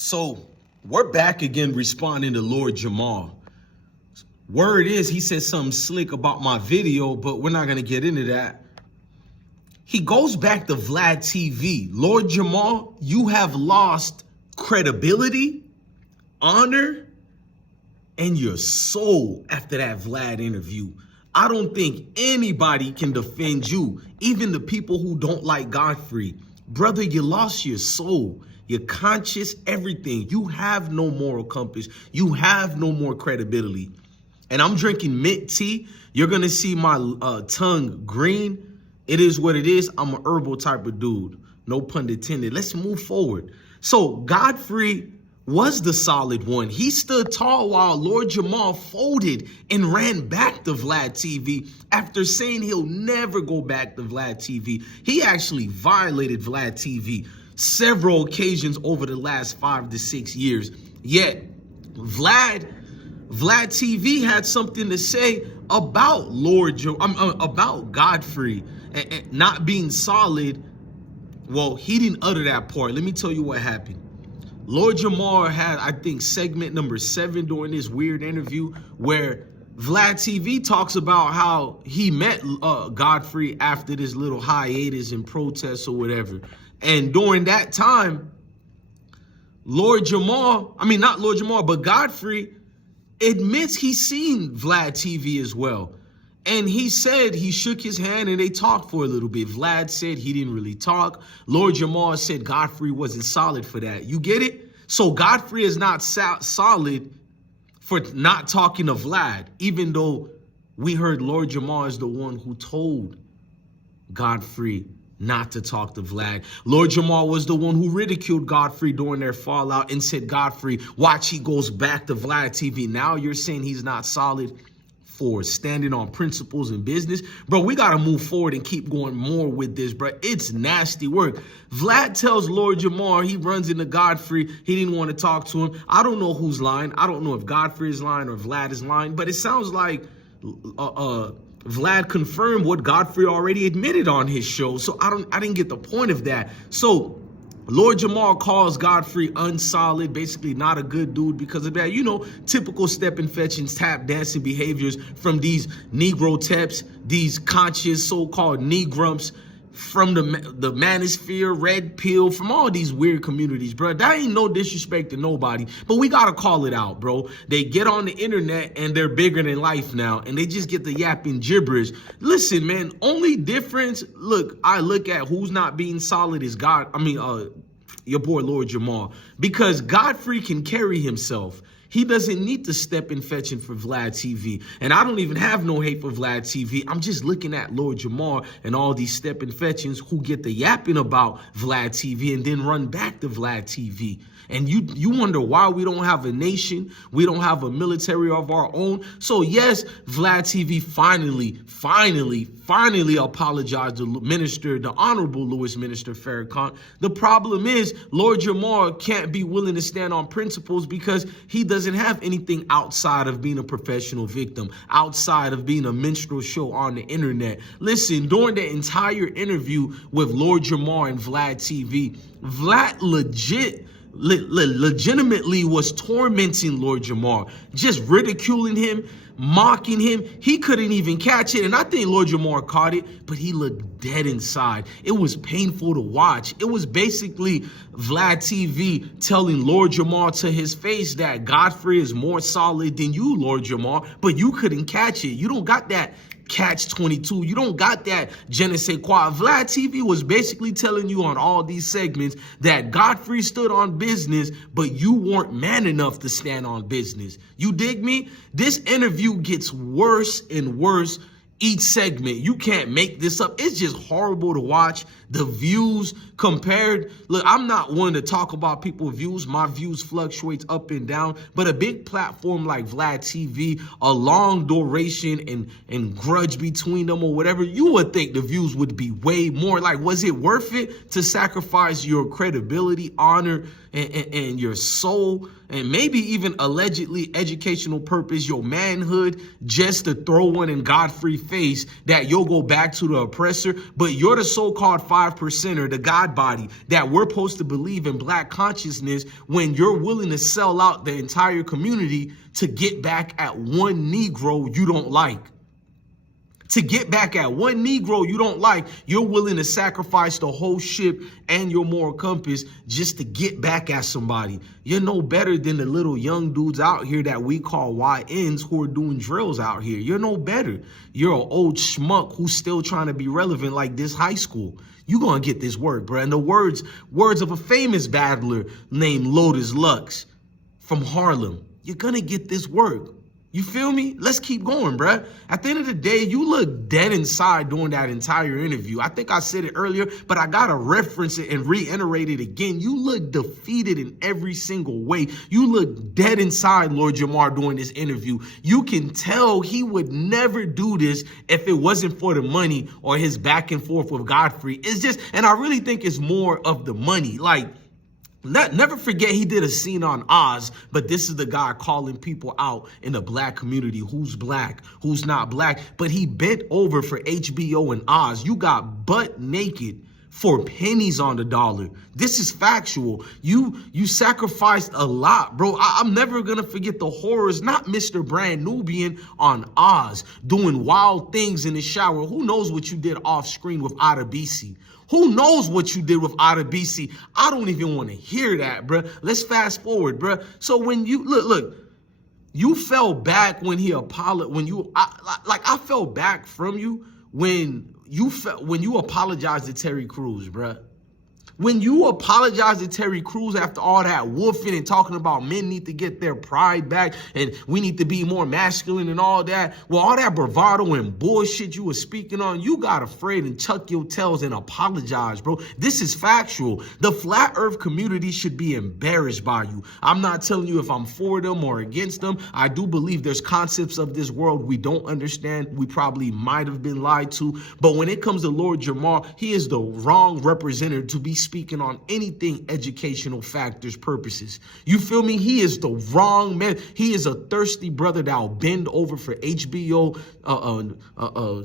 So we're back again responding to Lord Jamar. Word is he said something slick about my video, but we're not going to get into that. He goes back to Vlad TV. Lord Jamar, you have lost credibility, honor, and your soul after that Vlad interview. I don't think anybody can defend you, even the people who don't like Godfrey. Brother, you lost your soul, your conscience, everything. You have no moral compass. You have no more credibility. And I'm drinking mint tea. You're going to see my tongue green. It is what it is. I'm an herbal type of dude. No pun intended. Let's move forward. So Godfrey was the solid one. He stood tall while Lord Jamar folded and ran back to Vlad TV after saying he'll never go back to Vlad TV. He actually violated Vlad TV several occasions over the last 5 to 6 years. Yet Vlad TV had something to say about about Godfrey and not being solid. Well, he didn't utter that part. Let me tell you what happened. Lord Jamar had, I think, segment number 7 during this weird interview where Vlad TV talks about how he met Godfrey after this little hiatus and protests or whatever. And during that time, not Lord Jamar, but Godfrey admits he's seen Vlad TV as well. And he said he shook his hand and they talked for a little bit. Vlad said he didn't really talk. Lord Jamar said Godfrey wasn't solid for that. You get it? So Godfrey is not solid for not talking to Vlad, even though we heard Lord Jamar is the one who told Godfrey not to talk to Vlad. Lord Jamar was the one who ridiculed Godfrey during their fallout and said, Godfrey, watch, he goes back to Vlad TV. Now you're saying he's not solid for standing on principles in business. Bro, we got to move forward and keep going more with this, bro. It's nasty work. Vlad tells Lord Jamar he runs into Godfrey. He didn't want to talk to him. I don't know who's lying. I don't know if Godfrey is lying or Vlad is lying, but it sounds like Vlad confirmed what Godfrey already admitted on his show. So I didn't get the point of that. So Lord Jamar calls Godfrey unsolid, basically not a good dude because of that. You know, typical stepping, fetching, tap dancing behaviors from these Negro teps, these conscious so-called Negrumps from the manosphere, red pill, from all these weird communities, bro. That ain't no disrespect to nobody, but we got to call it out, bro. They get on the internet and they're bigger than life now, and they just get the yapping gibberish. Listen, man, only difference, look, I look at who's not being solid is your boy Lord Jamar, because Godfrey can carry himself. He doesn't need to step in fetching for Vlad TV. And I don't even have no hate for Vlad TV. I'm just looking at Lord Jamar and all these step and fetchings who get the yapping about Vlad TV and then run back to Vlad TV. And you wonder why we don't have a nation, we don't have a military of our own. So yes, Vlad TV finally apologized to the Honorable Louis Minister Farrakhan. The problem is Lord Jamar can't be willing to stand on principles because he doesn't have anything outside of being a professional victim, outside of being a minstrel show on the internet. Listen, during the entire interview with Lord Jamar and Vlad TV, Vlad legitimately was tormenting Lord Jamar, just ridiculing him, mocking him. He couldn't even catch it. And I think Lord Jamar caught it, but he looked dead inside. It was painful to watch. It was basically Vlad TV telling Lord Jamar to his face that Godfrey is more solid than you, Lord Jamar, but you couldn't catch it. You don't got that catch-22. You don't got that je ne sais quoi. Vlad TV was basically telling you on all these segments that Godfrey stood on business, but you weren't man enough to stand on business. You dig me? This interview gets worse and worse each segment. You can't make this up. It's just horrible to watch. The views compared. Look, I'm not one to talk about people's views. My views fluctuates up and down. But a big platform like Vlad TV, a long duration and grudge between them or whatever, you would think the views would be way more. Like, was it worth it to sacrifice your credibility, honor, and your soul, and maybe even allegedly educational purpose, your manhood, just to throw one in Godfrey's face that you'll go back to the oppressor, but you're the so-called 5%er, the God body, that we're supposed to believe in black consciousness when you're willing to sell out the entire community to get back at one Negro you don't like. To get back at one Negro you don't like, you're willing to sacrifice the whole ship and your moral compass just to get back at somebody. You're no better than the little young dudes out here that we call YNs who are doing drills out here. You're no better. You're an old schmuck who's still trying to be relevant like this high school. You're going to get this work, bro. And the words of a famous battler named Lotus Lux from Harlem. You're going to get this work. You feel me? Let's keep going, bruh. At the end of the day, you look dead inside during that entire interview. I think I said it earlier, but I got to reference it and reiterate it again. You look defeated in every single way. You look dead inside, Lord Jamar, during this interview. You can tell he would never do this if it wasn't for the money or his back and forth with Godfrey. It's just, and I really think it's more of the money. Like, never forget he did a scene on Oz, but this is the guy calling people out in the black community. Who's black, who's not black. But he bent over for HBO and Oz. You got butt naked for pennies on the dollar. This is factual. You sacrificed a lot, bro. I'm never gonna forget the horrors. Not Mr. Brand Nubian on Oz doing wild things in the shower. Who knows what you did off screen with Adebisi? Who knows what you did with Adebisi? I don't even want to hear that, bro. Let's fast forward, bro. So when you look, you fell back when he apologized. I fell back from you when you apologized to Terry Crews, bro. When you apologize to Terry Crews after all that woofing and talking about men need to get their pride back and we need to be more masculine and all that, well, all that bravado and bullshit you were speaking on, you got afraid and chuck your tails and apologize, bro. This is factual. The flat earth community should be embarrassed by you. I'm not telling you if I'm for them or against them. I do believe there's concepts of this world we don't understand. We probably might have been lied to. But when it comes to Lord Jamar, he is the wrong representative to be speaking on anything educational factors purposes. You feel me? He is the wrong man. He is a thirsty brother that'll bend over for HBO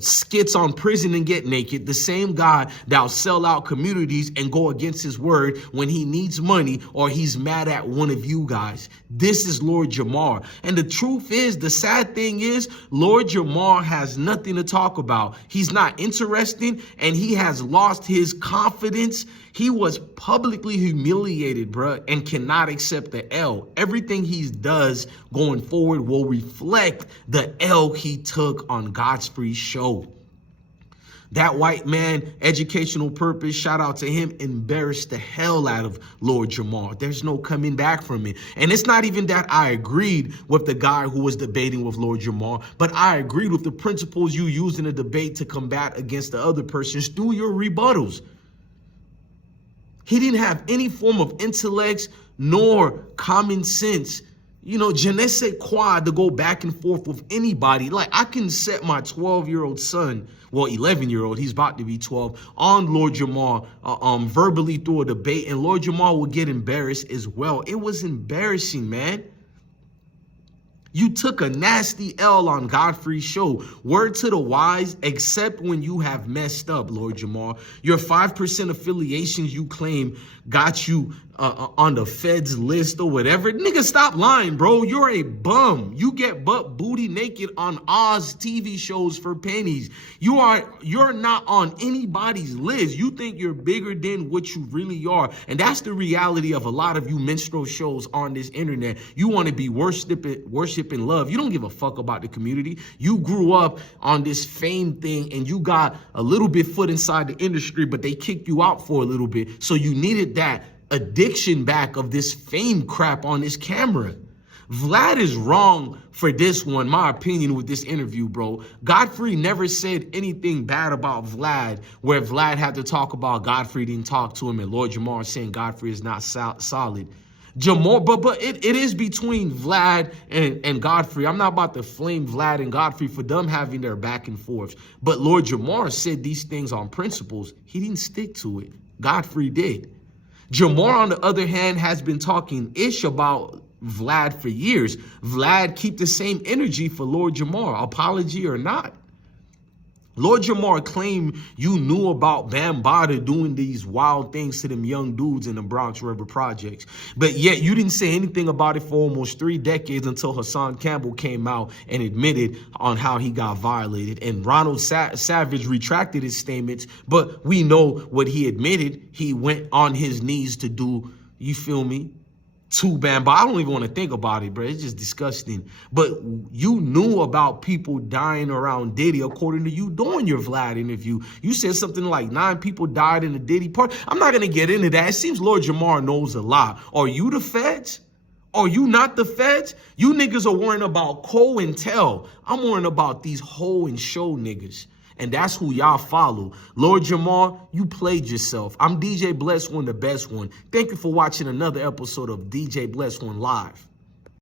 skits on prison and get naked. The same guy that'll sell out communities and go against his word when he needs money or he's mad at one of you guys. This is Lord Jamar. And the truth is, the sad thing is, Lord Jamar has nothing to talk about. He's not interesting and he has lost his confidence. He was publicly humiliated, bruh, and cannot accept the L. Everything he does going forward will reflect the L he took on Godfrey's show. That white man, educational purpose, shout out to him, embarrassed the hell out of Lord Jamar. There's no coming back from it. And it's not even that I agreed with the guy who was debating with Lord Jamar, but I agreed with the principles you use in a debate to combat against the other persons through your rebuttals. He didn't have any form of intellect nor common sense, je ne sais quoi, to go back and forth with anybody. Like, I can set my 12-year-old son, well, 11-year-old, he's about to be 12, on Lord Jamar verbally through a debate, and Lord Jamar will get embarrassed as well. It was embarrassing, man. You took a nasty L on Godfrey's show. Word to the wise, except when you have messed up, Lord Jamar. Your 5% affiliations you claim got you on the Fed's list or whatever. Nigga, stop lying, bro. You're a bum. You get butt booty naked on Oz TV shows for pennies. You're not on anybody's list. You think you're bigger than what you really are. And that's the reality of a lot of you minstrel shows on this internet. You want to be worshiping love. You don't give a fuck about the community. You grew up on this fame thing and you got a little bit foot inside the industry, but they kicked you out for a little bit. So you needed that addiction back of this fame crap on this camera. Vlad is wrong for this one, my opinion with this interview, bro. Godfrey never said anything bad about Vlad, where Vlad had to talk about Godfrey didn't talk to him and Lord Jamar saying Godfrey is not solid. Jamar, but it is between Vlad and Godfrey. I'm not about to flame Vlad and Godfrey for them having their back and forth. But Lord Jamar said these things on principles. He didn't stick to it. Godfrey did. Jamar, on the other hand, has been talking ish about Vlad for years. Vlad keep the same energy for Lord Jamar, apology or not. Lord Jamar claimed you knew about Bambaataa doing these wild things to them young dudes in the Bronx River Projects, but yet you didn't say anything about it for almost 3 decades until Hassan Campbell came out and admitted on how he got violated. And Ronald Savage retracted his statements, but we know what he admitted. He went on his knees to do, you feel me, to Bambaataa. I don't even want to think about it, bro. It's just disgusting. But you knew about people dying around Diddy, according to you during your Vlad interview. You said something like 9 people died in the Diddy party. I'm not going to get into that. It seems Lord Jamar knows a lot. Are you the feds? Are you not the feds? You niggas are worrying about Cole and Tell. I'm worrying about these hoe and show niggas. And that's who y'all follow. Lord Jamar, you played yourself. I'm DJ Bless One, the best one. Thank you for watching another episode of DJ Bless One Live.